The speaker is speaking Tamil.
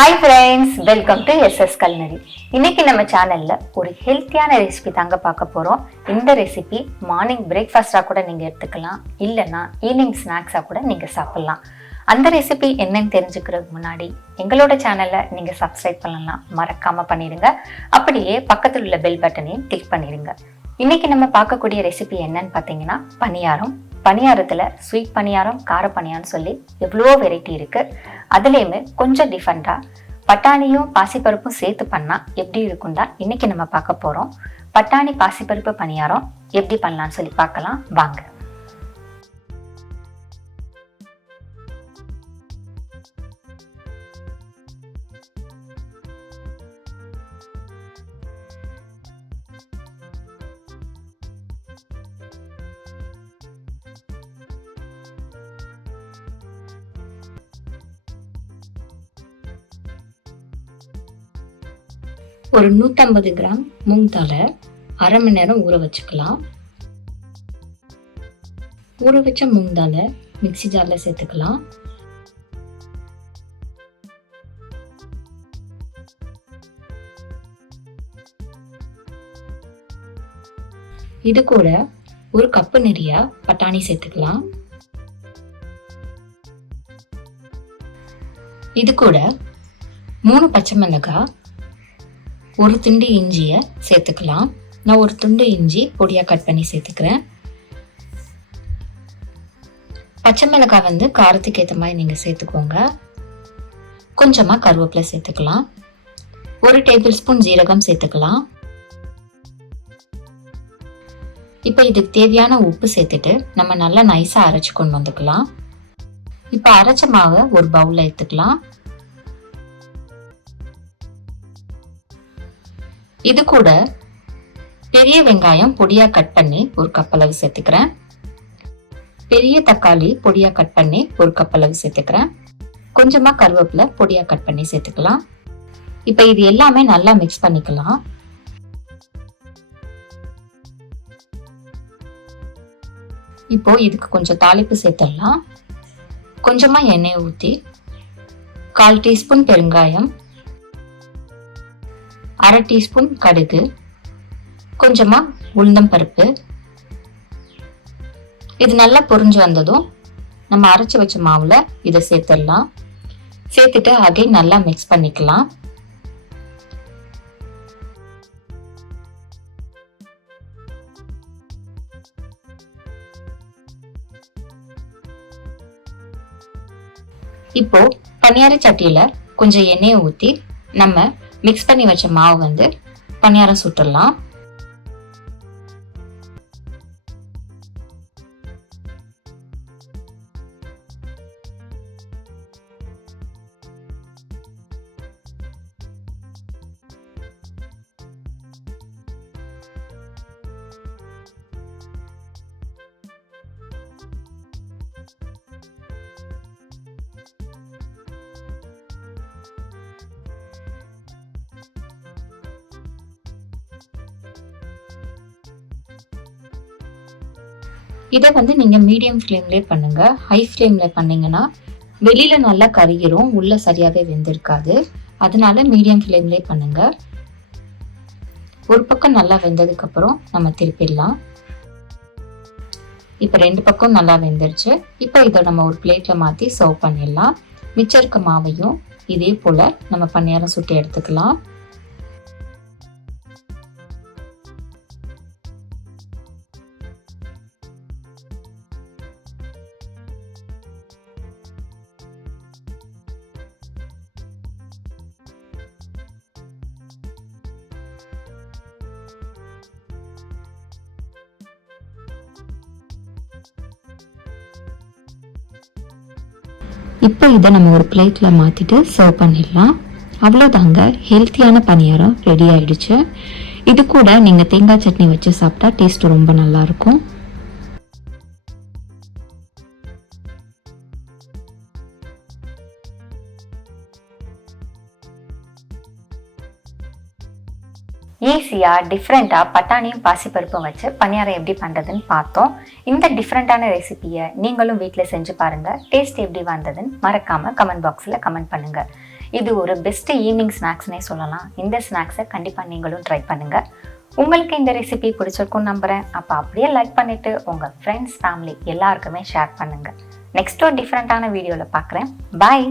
Hi friends, welcome to SS culinary. இன்னைக்கு நம்ம சேனல்ல ஒரு ஹெல்த்தியான ரெசிபி தாங்க பார்க்க போறோம். இந்த ரெசிபி மார்னிங் பிரேக்ஃபாஸ்டா கூட நீங்க எடுத்துக்கலாம், இல்லைன்னா ஈவினிங் ஸ்நாக்ஸா கூட நீங்க சாப்பிடலாம். அந்த ரெசிபி என்னன்னு தெரிஞ்சுக்கிறதுக்கு முன்னாடி எங்களோட சேனலை நீங்க சப்ஸ்கிரைப் பண்ணலாம், மறக்காம பண்ணிடுங்க. அப்படியே பக்கத்தில் உள்ள பெல் பட்டனையும் கிளிக் பண்ணிடுங்க. இன்னைக்கு நம்ம பார்க்கக்கூடிய ரெசிபி என்னன்னு பார்த்தீங்கன்னா பணியாரம். பணியாரத்தில் ஸ்வீட் பணியாரம், கார பணியாரம் சொல்லி எவ்வளோ வெரைட்டி இருக்கு. அதுலேயுமே கொஞ்சம் டிஃப்ரெண்டாக பட்டாணியும் பாசிப்பருப்பும் சேர்த்து பண்ணால் எப்படி இருக்கும் தான் இன்னைக்கு நம்ம பார்க்க போகிறோம். பட்டாணி பாசிப்பருப்பு பணியாரம் எப்படி பண்ணலான்னு சொல்லி பார்க்கலாம் வாங்க. ஒரு 150 கிராம் மூங் தாலை அரை மணி நேரம் ஊற வச்சுக்கலாம். ஊற வச்ச மூங் தாலை மிக்சி ஜார்ல சேர்த்துக்கலாம். இது கூட ஒரு கப்பு நிறைய பட்டாணி சேர்த்துக்கலாம். இது கூட 3 பச்சை மிளகாய், ஒரு துண்டு இஞ்சியை சேர்த்துக்கலாம். நான் ஒரு துண்டு இஞ்சி பொடியாக கட் பண்ணி சேர்த்துக்கிறேன். பச்சை மிளகாய் காரத்துக்கு ஏற்ற மாதிரி நீங்கள் சேர்த்துக்கோங்க. கொஞ்சமாக கருவேப்பிலை சேர்த்துக்கலாம். 1 டேபிள் ஸ்பூன் ஜீரகம் சேர்த்துக்கலாம். இப்போ இதுக்கு தேவையான உப்பு சேர்த்துட்டு நம்ம நல்லா நைஸாக அரைச்சி கொண்டு வந்துக்கலாம். இப்போ அரைச்ச மாவை ஒரு பவுலில் எடுத்துக்கலாம். இது கூட பெரிய வெங்காயம் பொடியா கட் பண்ணி ஒரு கப் அளவு சேர்த்துக்கிறேன். பெரிய தக்காளி பொடியா கட் பண்ணி ஒரு கப் அளவு சேர்த்துக்கிறேன். கொஞ்சமா கருவேப்பிலை பொடியா கட் பண்ணி சேர்த்துக்கலாம். இப்ப இது எல்லாமே நல்லா மிக்ஸ் பண்ணிக்கலாம். இப்போ இதுக்கு கொஞ்சம் தாளிப்பு சேர்த்துடலாம். கொஞ்சமா எண்ணெய் ஊற்றி 1/4 டீஸ்பூன் பெருங்காயம், 1/2 டீஸ்பூன் கடுகு, கொஞ்சமா உளுந்தம் பருப்பு. இது நல்லா பொரிஞ்சு வந்ததும் நம்ம அரைச்சு வச்ச மாவுல இதை சேர்த்துடலாம். சேர்த்துட்டு அகைன் நல்லா மிக்ஸ் பண்ணிக்கலாம். இப்போ பணியார சட்டியில கொஞ்சம் எண்ணெயை ஊத்தி நம்ம மிக்ஸ் பண்ணி வச்ச மாவு பணியாரம் சுட்டுடலாம். இதை நீங்க மீடியம் ஃப்ளேம்லேயே பண்ணுங்க. ஹை ஃப்ளேம்ல பண்ணீங்கன்னா வெளியில நல்லா கருகிரும், உள்ள சரியாவே வெந்திருக்காது. அதனால மீடியம் ஃப்ளேம்லேயே பண்ணுங்க. ஒரு பக்கம் நல்லா வெந்ததுக்கு அப்புறம் நம்ம திருப்பிடலாம். இப்ப 2 பக்கம் நல்லா வெந்துருச்சு. இப்ப இதை நம்ம ஒரு பிளேட்ல மாத்தி சர்வ் பண்ணிடலாம். மிச்சம் இருக்க மாவையும் இதே போல நம்ம பணியாரம் சுட்டு எடுத்துக்கலாம். இப்போ இதை நம்ம ஒரு பிளேட்ல மாத்திட்டு சர்வ் பண்ணிடலாம். அவ்வளோதாங்க, ஹெல்த்தியான பணியாரம் ரெடி ஆயிடுச்சு. இது கூட நீங்க தேங்காய் சட்னி வச்சு சாப்பிட்டா டேஸ்ட் ரொம்ப நல்லா இருக்கும். ஈஸியாக டிஃப்ரெண்ட்டாக பட்டாணியும் பாசிப்பருப்பும் வச்சு பணியாரம் எப்படி பண்ணுறதுன்னு பார்த்தோம். இந்த டிஃப்ரெண்ட்டான ரெசிபியை நீங்களும் வீட்டில் செஞ்சு பாருங்கள். டேஸ்ட் எப்படி வந்ததுன்னு மறக்காமல் கமெண்ட் பாக்ஸில் கமெண்ட் பண்ணுங்கள். இது ஒரு பெஸ்ட் ஈவினிங் ஸ்நாக்ஸ்னே சொல்லலாம். இந்த ஸ்நாக்ஸை கண்டிப்பாக நீங்களும் ட்ரை பண்ணுங்கள். உங்களுக்கு இந்த ரெசிபி பிடிச்சிருக்கும்னு நம்புகிறேன். அப்போ அப்படியே லைக் பண்ணிவிட்டு உங்கள் ஃப்ரெண்ட்ஸ், ஃபேமிலி எல்லாருக்குமே ஷேர் பண்ணுங்கள். நெக்ஸ்ட் ஒரு டிஃப்ரெண்ட்டான வீடியோவில் பார்க்குறேன். பாய்.